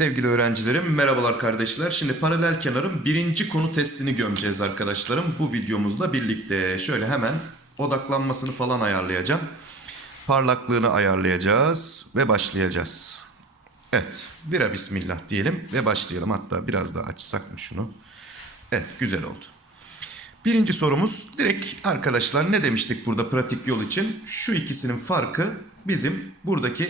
Sevgili öğrencilerim, merhabalar kardeşler. Şimdi paralel kenarın birinci konu testini gömeceğiz arkadaşlarım. Bu videomuzla birlikte şöyle hemen odaklanmasını falan ayarlayacağım. Parlaklığını ayarlayacağız ve başlayacağız. Evet, bira bismillah diyelim ve başlayalım. Hatta biraz daha açsak mı şunu? Evet, güzel oldu. Birinci sorumuz direkt arkadaşlar ne demiştik burada pratik yol için? Şu ikisinin farkı bizim buradaki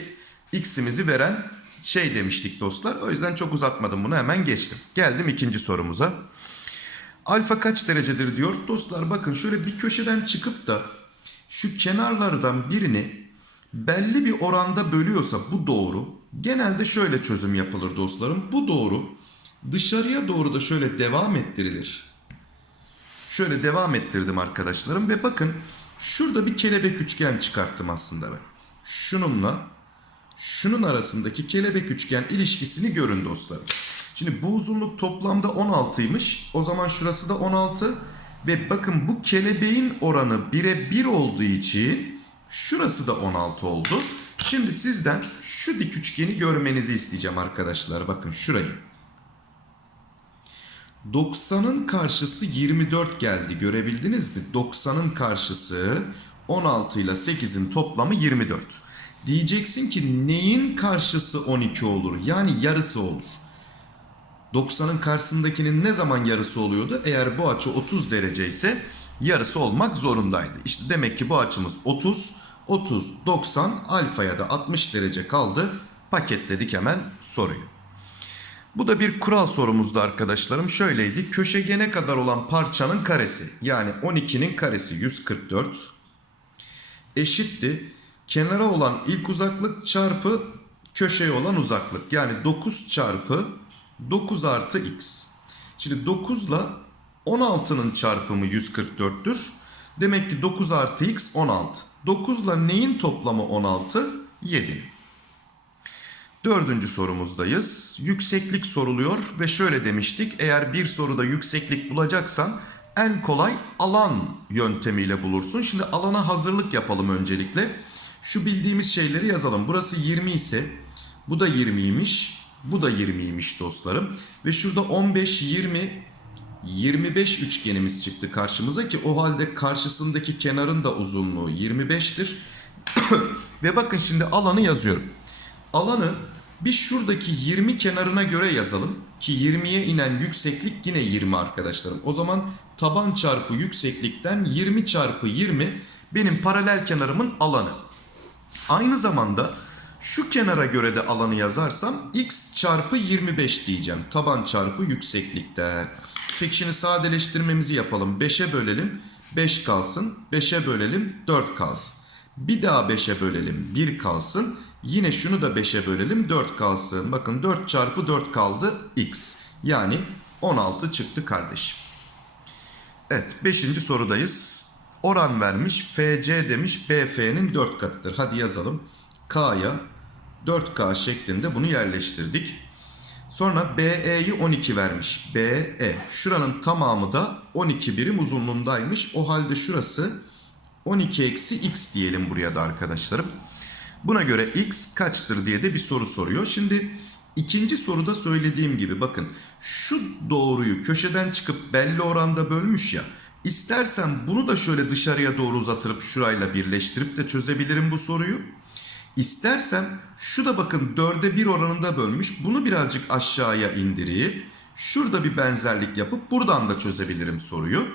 x'imizi veren şey demiştik dostlar. O yüzden çok uzatmadım bunu hemen geçtim. Geldim ikinci sorumuza. Alfa kaç derecedir diyor. Dostlar bakın şöyle bir köşeden çıkıp da şu kenarlardan birini belli bir oranda bölüyorsa bu doğru. Genelde şöyle çözüm yapılır dostlarım. Bu doğru. Dışarıya doğru da şöyle devam ettirilir. Şöyle devam ettirdim arkadaşlarım ve bakın şurada bir kelebek üçgen çıkarttım aslında ben. Şununla şunun arasındaki kelebek üçgen ilişkisini görün dostlarım. Şimdi bu uzunluk toplamda 16'ymış. O zaman şurası da 16 ve bakın bu kelebeğin oranı 1'e 1 olduğu için şurası da 16 oldu. Şimdi sizden şu dik üçgeni görmenizi isteyeceğim arkadaşlar. Bakın şurayı. 90'ın karşısı 24 geldi. Görebildiniz mi? 90'ın karşısı 16 ile 8'in toplamı 24. Diyeceksin ki neyin karşısı 12 olur? Yani yarısı olur. 90'ın karşısındakinin ne zaman yarısı oluyordu? Eğer bu açı 30 derece ise yarısı olmak zorundaydı. İşte demek ki bu açımız 30, 30, 90, alfaya da 60 derece kaldı. Paketledik hemen soruyu. Bu da bir kural sorumuzdu arkadaşlarım. Şöyleydi. Köşegene kadar olan parçanın karesi yani 12'nin karesi 144 eşitti. Kenara olan ilk uzaklık çarpı köşeye olan uzaklık. Yani 9 çarpı 9 artı x. Şimdi 9 ile 16'nın çarpımı 144'tür. Demek ki 9 artı x 16. 9 ile neyin toplamı 16? 7. Dördüncü sorumuzdayız. Yükseklik soruluyor ve şöyle demiştik. Eğer bir soruda yükseklik bulacaksan en kolay alan yöntemiyle bulursun. Şimdi alana hazırlık yapalım öncelikle. Şu bildiğimiz şeyleri yazalım. Burası 20 ise bu da 20'ymiş. Bu da 20'ymiş dostlarım. Ve şurada 15, 20, 25 üçgenimiz çıktı karşımıza ki o halde karşısındaki kenarın da uzunluğu 25'tir. Ve bakın şimdi alanı yazıyorum. Alanı bir şuradaki 20 kenarına göre yazalım ki 20'ye inen yükseklik yine 20 arkadaşlarım. O zaman taban çarpı yükseklikten 20 çarpı 20 benim paralel kenarımın alanı. Aynı zamanda şu kenara göre de alanı yazarsam x çarpı 25 diyeceğim. Taban çarpı yükseklikten. Peki şimdi sadeleştirmemizi yapalım. 5'e bölelim 5 kalsın. 5'e bölelim 4 kalsın. Bir daha 5'e bölelim 1 kalsın. Yine şunu da 5'e bölelim 4 kalsın. Bakın 4 çarpı 4 kaldı x. Yani 16 çıktı kardeşim. Evet 5. sorudayız. Oran vermiş FC demiş BF'nin 4 katıdır. Hadi yazalım. K'ya 4K şeklinde bunu yerleştirdik. Sonra BE'yi 12 vermiş. BE. Şuranın tamamı da 12 birim uzunluğundaymış. O halde şurası 12 eksi x diyelim buraya da arkadaşlarım. Buna göre x kaçtır diye de bir soru soruyor. Şimdi ikinci soruda söylediğim gibi bakın şu doğruyu köşeden çıkıp belli oranda bölmüş ya. İstersen bunu da şöyle dışarıya doğru uzatırıp şurayla birleştirip de çözebilirim bu soruyu. İstersem şu da bakın dörde bir oranında bölmüş. Bunu birazcık aşağıya indirip şurada bir benzerlik yapıp buradan da çözebilirim soruyu.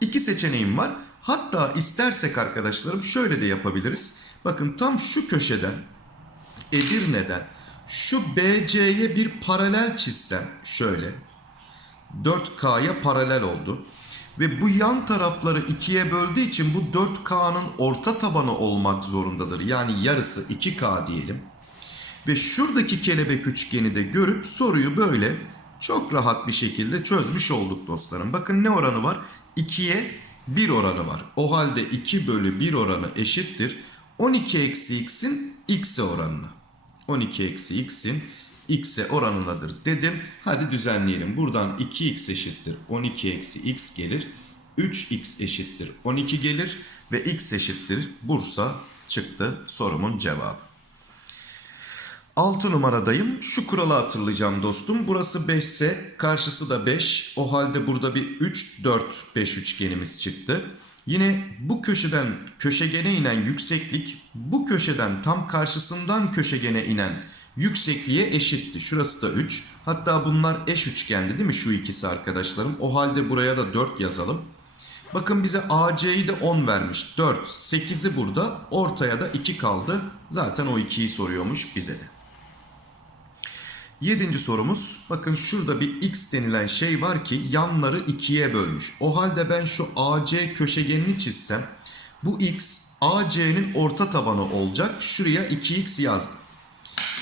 İki seçeneğim var. Hatta istersek arkadaşlarım şöyle de yapabiliriz. Bakın tam şu köşeden Edirne'den şu BC'ye bir paralel çizsem şöyle 4K'ya paralel oldu. Ve bu yan tarafları ikiye böldüğü için bu 4K'nın orta tabanı olmak zorundadır. Yani yarısı 2K diyelim. Ve şuradaki kelebek üçgeni de görüp soruyu böyle çok rahat bir şekilde çözmüş olduk dostlarım. Bakın ne oranı var? 2'ye 1 oranı var. O halde 2 bölü 1 oranı eşittir. 12 eksi x'in x'e oranına. 12 eksi x'in x'e oranınadır dedim. Hadi düzenleyelim. Buradan 2x eşittir 12 eksi x gelir. 3x eşittir 12 gelir ve x eşittir Bursa çıktı sorumun cevabı. 6 numaradayım. Şu kuralı hatırlayacağım dostum. Burası 5 ise karşısı da 5. O halde burada bir 3, 4, 5 üçgenimiz çıktı. Yine bu köşeden köşegene inen yükseklik bu köşeden tam karşısından köşegene inen yüksekliğe eşitti. Şurası da 3. Hatta bunlar eş üçgendi değil mi şu ikisi arkadaşlarım? O halde buraya da 4 yazalım. Bakın bize AC'yi de 10 vermiş. 4, 8'i burada. Ortaya da 2 kaldı. Zaten o 2'yi soruyormuş bize de. Yedinci sorumuz. Bakın şurada bir x denilen şey var ki yanları ikiye bölmüş. O halde ben şu AC köşegenini çizsem bu x AC'nin orta tabanı olacak. Şuraya 2x yazdım.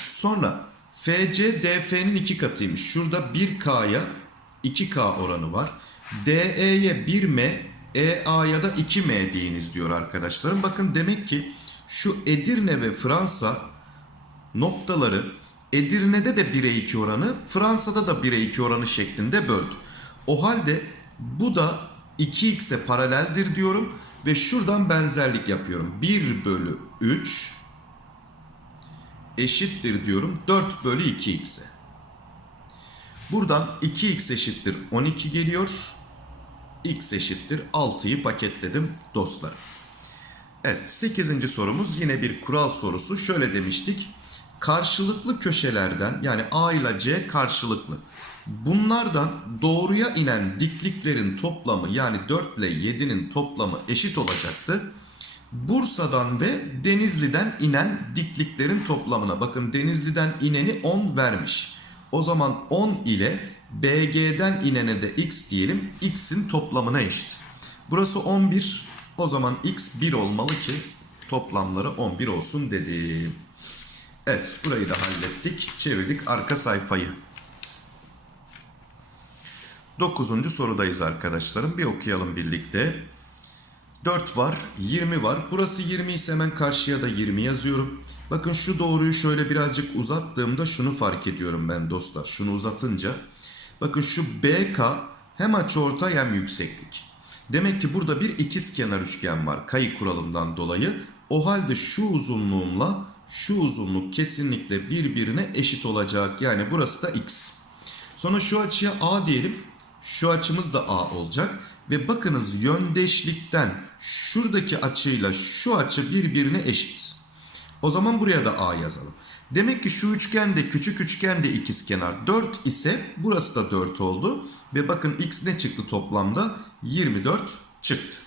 Sonra FC DF'nin iki katıymış. Şurada 1K'ya 2K oranı var. DE'ye 1M, EA'ya da 2M diyiniz diyor arkadaşlarım. Bakın demek ki şu Edirne ve Fransa noktaları Edirne'de de 1'e 2 oranı, Fransa'da da 1'e 2 oranı şeklinde böldü. O halde bu da 2x'e paraleldir diyorum ve şuradan benzerlik yapıyorum. 1 bölü 3 eşittir diyorum 4 bölü 2x'e. Buradan 2x eşittir 12 geliyor. x eşittir 6'yı paketledim dostlar. Evet 8. sorumuz yine bir kural sorusu. Şöyle demiştik. Karşılıklı köşelerden yani A ile C karşılıklı. Bunlardan doğruya inen dikliklerin toplamı yani 4 ile 7'nin toplamı eşit olacaktı. Bursa'dan ve Denizli'den inen dikliklerin toplamına. Bakın Denizli'den ineni 10 vermiş. O zaman 10 ile BG'den inene de x diyelim. X'in toplamına eşit. Burası 11. O zaman x 1 olmalı ki toplamları 11 olsun dedim. Evet burayı da hallettik. Çevirdik arka sayfayı. 9. sorudayız arkadaşlarım. Bir okuyalım birlikte. 4 var, 20 var. Burası 20 ise hemen karşıya da 20 yazıyorum. Bakın şu doğruyu şöyle birazcık uzattığımda şunu fark ediyorum ben dostlar. Şunu uzatınca. Bakın şu BK hem açıortay hem yükseklik. Demek ki burada bir ikizkenar üçgen var kayı kuralından dolayı. O halde şu uzunluğumla şu uzunluk kesinlikle birbirine eşit olacak. Yani burası da x. Sonra şu açıya A diyelim. Şu açımız da A olacak. Ve bakınız yöndeşlikten şuradaki açıyla şu açı birbirine eşit. O zaman buraya da A yazalım. Demek ki şu üçgen de küçük üçgen de ikizkenar 4 ise burası da 4 oldu. Ve bakın x ne çıktı toplamda? 24 çıktı.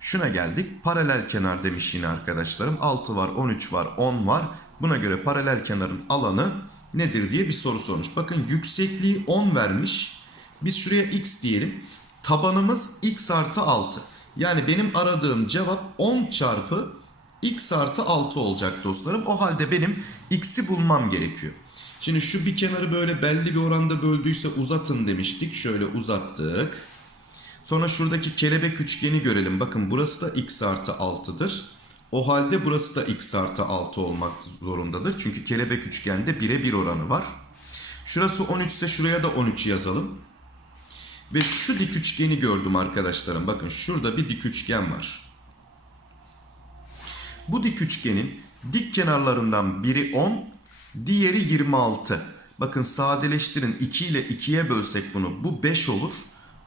Şuna geldik. Paralel kenar demiş yine arkadaşlarım. 6 var, 13 var, 10 var. Buna göre paralel kenarın alanı nedir diye bir soru sormuş. Bakın yüksekliği 10 vermiş. Biz şuraya x diyelim. Tabanımız x artı 6. Yani benim aradığım cevap 10 çarpı x artı 6 olacak dostlarım. O halde benim x'i bulmam gerekiyor. Şimdi şu bir kenarı böyle belli bir oranda böldüyse uzatın demiştik. Şöyle uzattık. Sonra şuradaki kelebek üçgeni görelim. Bakın burası da x artı 6'dır. O halde burası da x artı 6 olmak zorundadır. Çünkü kelebek üçgende 1'e 1 oranı var. Şurası 13 ise şuraya da 13 yazalım. Ve şu dik üçgeni gördüm arkadaşlarım. Bakın şurada bir dik üçgen var. Bu dik üçgenin dik kenarlarından biri 10, diğeri 26. Bakın sadeleştirin 2 ile 2'ye bölsek bunu. Bu 5 olur.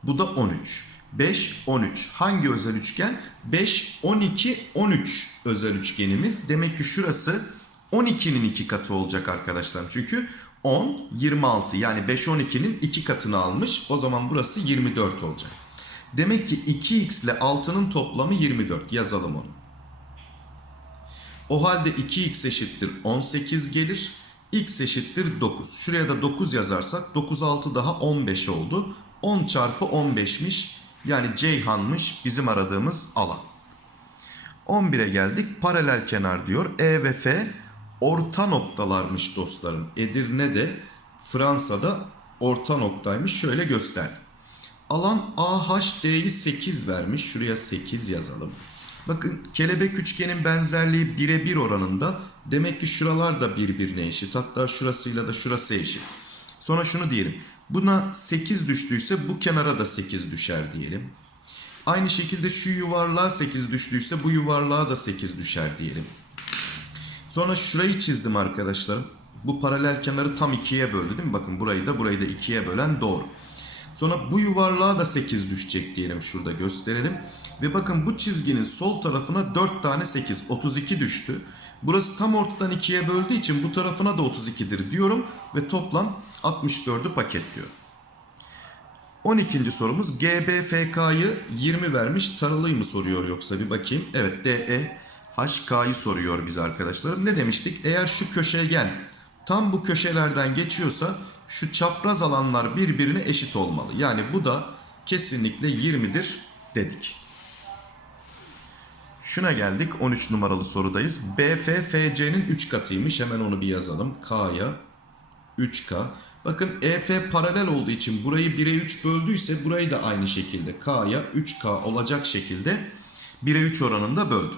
Bu da 13. 5, 13. Hangi özel üçgen? 5, 12, 13 özel üçgenimiz. Demek ki şurası 12'nin iki katı olacak arkadaşlar. Çünkü 10, 26 yani 5, 12'nin iki katını almış. O zaman burası 24 olacak. Demek ki 2x ile 6'nın toplamı 24. Yazalım onu. O halde 2x eşittir 18 gelir. x eşittir 9. Şuraya da 9 yazarsak 9 6 daha 15 oldu. 10 çarpı 15'miş. Yani Ceyhan'mış bizim aradığımız alan. 11'e geldik. Paralel kenar diyor. E ve F orta noktalarmış dostlarım. Edirne de Fransa'da orta noktaymış. Şöyle gösterdim. Alan AHD'yi 8 vermiş. Şuraya 8 yazalım. Bakın kelebek üçgenin benzerliği 1'e 1 oranında. Demek ki şuralar da birbirine eşit. Hatta şurasıyla da şurası eşit. Sonra şunu diyelim. Buna 8 düştüyse bu kenara da 8 düşer diyelim. Aynı şekilde şu yuvarlığa 8 düştüyse bu yuvarlığa da 8 düşer diyelim. Sonra şurayı çizdim arkadaşlarım. Bu paralel kenarı tam ikiye böldü değil mi? Bakın burayı da burayı da ikiye bölen doğru. Sonra bu yuvarlığa da 8 düşecek diyelim şurada gösterelim. Ve bakın bu çizginin sol tarafına 4 tane 8 32 düştü. Burası tam ortadan ikiye böldüğü için bu tarafına da 32'dir diyorum. Ve toplam 64'ü paketliyor. 12. sorumuz GBFK'yı 20 vermiş taralıyı mı soruyor yoksa bir bakayım. Evet DE HK'yı soruyor bize arkadaşlarım. Ne demiştik? Eğer şu köşegen tam bu köşelerden geçiyorsa şu çapraz alanlar birbirine eşit olmalı. Yani bu da kesinlikle 20'dir dedik. Şuna geldik 13 numaralı sorudayız. BFFC'nin 3 katıymış. Hemen onu bir yazalım. K'ya 3K. Bakın EF paralel olduğu için burayı 1'e 3 böldüyse burayı da aynı şekilde K'ya 3K olacak şekilde 1'e 3 oranında böldü.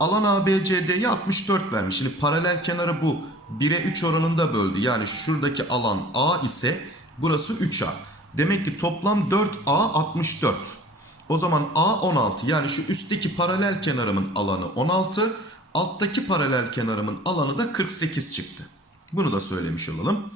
Alan ABCD'yi 64 vermiş. Şimdi paralel kenarı bu 1'e 3 oranında böldü. Yani şuradaki alan A ise burası 3A. Demek ki toplam 4A 64. O zaman A 16 yani şu üstteki paralel kenarımın alanı 16. Alttaki paralel kenarımın alanı da 48 çıktı. Bunu da söylemiş olalım.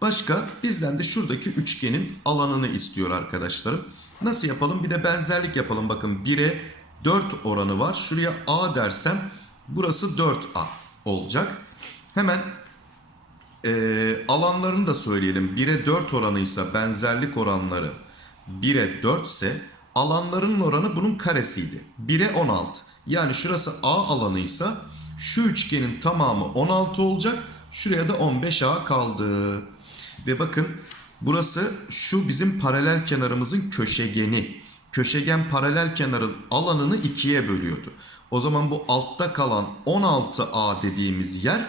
Başka bizden de şuradaki üçgenin alanını istiyor arkadaşlarım. Nasıl yapalım? Bir de benzerlik yapalım. Bakın 1'e 4 oranı var. Şuraya A dersem burası 4A olacak. Hemen eee, alanlarını da söyleyelim. 1'e 4 oranıysa benzerlik oranları 1'e 4 ise alanlarının oranı bunun karesiydi. 1'e 16. Yani şurası A alanıysa şu üçgenin tamamı 16 olacak. Şuraya da 15A kaldı. Ve bakın burası şu bizim paralel kenarımızın köşegeni. Köşegen paralel kenarın alanını ikiye bölüyordu. O zaman bu altta kalan 16A dediğimiz yer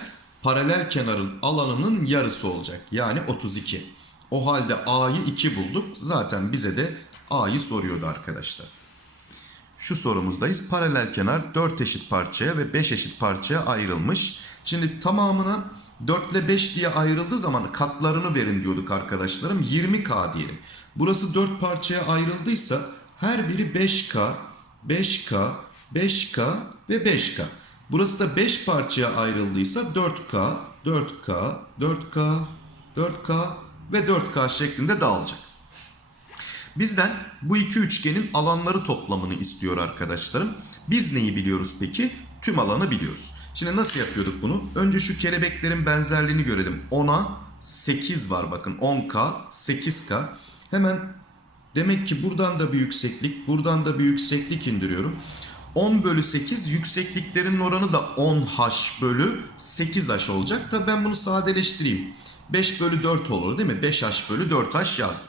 paralel kenarın alanının yarısı olacak. Yani 32. O halde A'yı 2 bulduk. Zaten bize de A'yı soruyordu arkadaşlar. Şu sorumuzdayız. Paralel kenar 4 eşit parçaya ve 5 eşit parçaya ayrılmış. Şimdi tamamına 4 ile 5 diye ayrıldığı zaman katlarını verin diyorduk arkadaşlarım. 20K diyelim. Burası 4 parçaya ayrıldıysa her biri 5K, 5K, 5K ve 5K. Burası da 5 parçaya ayrıldıysa 4K, 4K, 4K, 4K ve 4K şeklinde dağılacak. Bizden bu iki üçgenin alanları toplamını istiyor arkadaşlarım. Biz neyi biliyoruz peki? Tüm alanı biliyoruz. Şimdi nasıl yapıyorduk bunu? Önce şu kelebeklerin benzerliğini görelim. 10'a 8 var bakın 10K, 8K. Hemen demek ki buradan da bir yükseklik, buradan da bir yükseklik indiriyorum. 10 bölü 8 yüksekliklerin oranı da 10H bölü 8H olacak. Tabi ben bunu sadeleştireyim. 5 bölü 4 olur değil mi? 5H bölü 4H yazdım.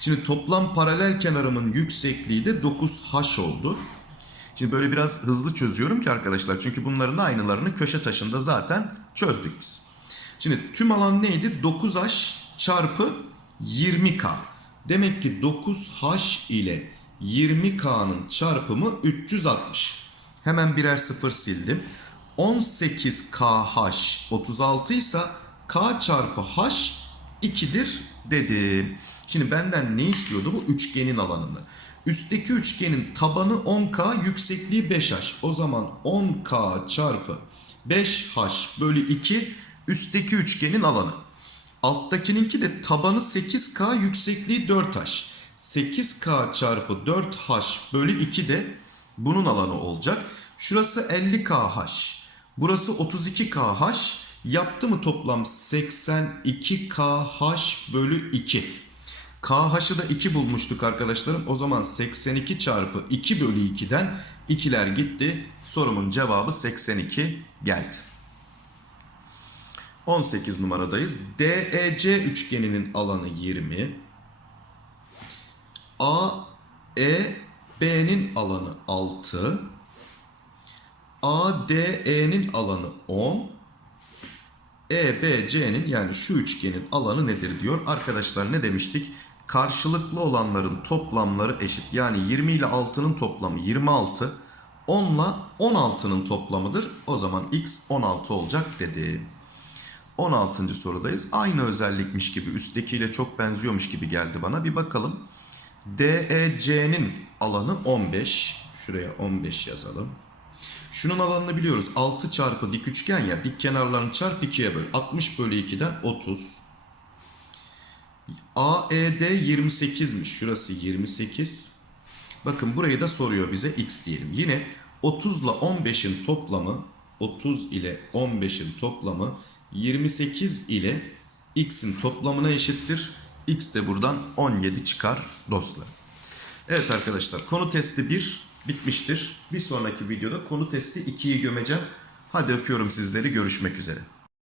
Şimdi toplam paralel kenarımın yüksekliği de 9H oldu. Şimdi böyle biraz hızlı çözüyorum ki arkadaşlar. Çünkü bunların aynılarını köşe taşında zaten çözdük biz. Şimdi tüm alan neydi? 9H çarpı 20K. Demek ki 9H ile 20K'nın çarpımı 360. Hemen birer sıfır sildim. 18KH 36 ise K çarpı H 2'dir dedim. Şimdi benden ne istiyordu bu üçgenin alanını? Üstteki üçgenin tabanı 10K, yüksekliği 5H. O zaman 10K çarpı 5H bölü 2 üstteki üçgenin alanı. Alttakininki de tabanı 8K, yüksekliği 4H. 8K çarpı 4H bölü 2 de bunun alanı olacak. Şurası 50KH. Burası 32KH. Yaptı mı toplam 82KH bölü 2. KH'ı da 2 bulmuştuk arkadaşlarım. O zaman 82 çarpı 2 bölü 2'den 2'ler gitti. Sorumun cevabı 82 geldi. 18 numaradayız. DEC üçgeninin alanı 20. AEB'nin alanı 6. ADE'nin alanı 10. EBC'nin yani şu üçgenin alanı nedir diyor. Arkadaşlar ne demiştik? Karşılıklı olanların toplamları eşit. Yani 20 ile 6'nın toplamı 26. 10 ile 16'nın toplamıdır. O zaman x 16 olacak dedi. 16. sorudayız. Aynı özellikmiş gibi üsttekiyle çok benziyormuş gibi geldi bana. Bir bakalım. DEC'nin alanı 15. Şuraya 15 yazalım. Şunun alanını biliyoruz. 6 çarpı dik üçgen ya. Dik kenarlarını çarp 2'ye böl. 60 bölü 2'den 30. AED 28'miş. Şurası 28. Bakın burayı da soruyor bize x diyelim. Yine 30 ile 15'in toplamı 30 ile 15'in toplamı 28 ile x'in toplamına eşittir. x de buradan 17 çıkar dostlar. Evet arkadaşlar konu testi 1 bitmiştir. Bir sonraki videoda konu testi 2'yi gömeceğim. Hadi öpüyorum sizleri görüşmek üzere.